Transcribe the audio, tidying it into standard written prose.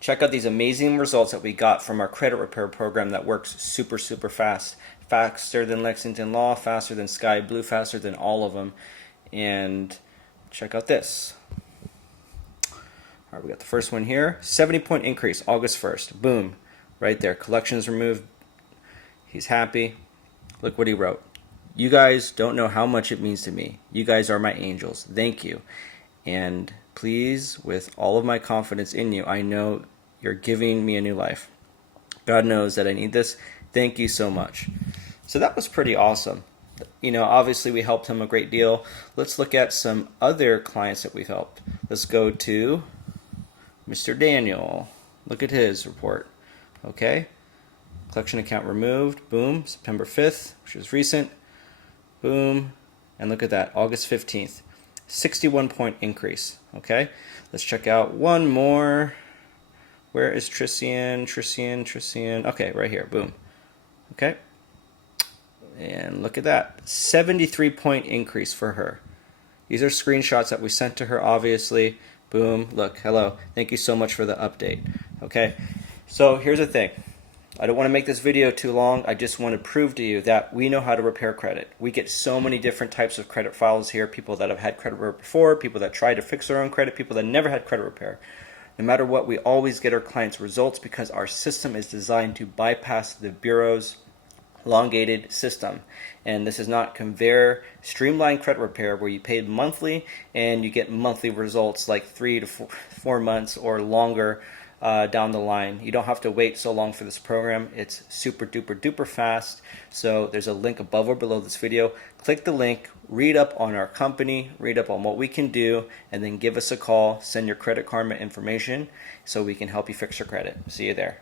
Check out these amazing results that we got from our credit repair program that works super, super fast. Faster than Lexington Law, faster than Sky Blue, faster than all of them. And check out this. All right, we got the first one here. 70-point increase, August 1st. Boom. Right there. Collections removed. He's happy. Look what he wrote. You guys don't know how much it means to me. You guys are my angels. Thank you. And please, with all of my confidence in you, I know you're giving me a new life. God knows that I need this. Thank you so much. So that was pretty awesome. You know, obviously we helped him a great deal. Let's look at some other clients that we've helped. Let's go to Mr. Daniel. Look at his report. Okay. Collection account removed. Boom. September 5th, which is recent. Boom. And look at that. August 15th. 61-point increase. Okay. Let's check out one more. Where is Trician? Okay, right here. Boom. Okay. And look at that. 73-point increase for her. These are screenshots that we sent to her, obviously. Boom. Look. Hello. Thank you so much for the update. Okay. So here's the thing. I don't want to make this video too long. I just want to prove to you that we know how to repair credit. We get so many different types of credit files here. People that have had credit repair before, people that try to fix their own credit, people that never had credit repair. No matter what, we always get our clients results because our system is designed to bypass the Bureau's elongated system. And this is not conveyor streamlined credit repair where you pay monthly and you get monthly results like 3 to 4 months or longer down the line. You don't have to wait so long for this program. It's super duper duper fast. So there's a link above or below this video. Click the link, read up on our company, read up on what we can do, and then give us a call. Send your Credit Karma information so we can help you fix your credit. See you there.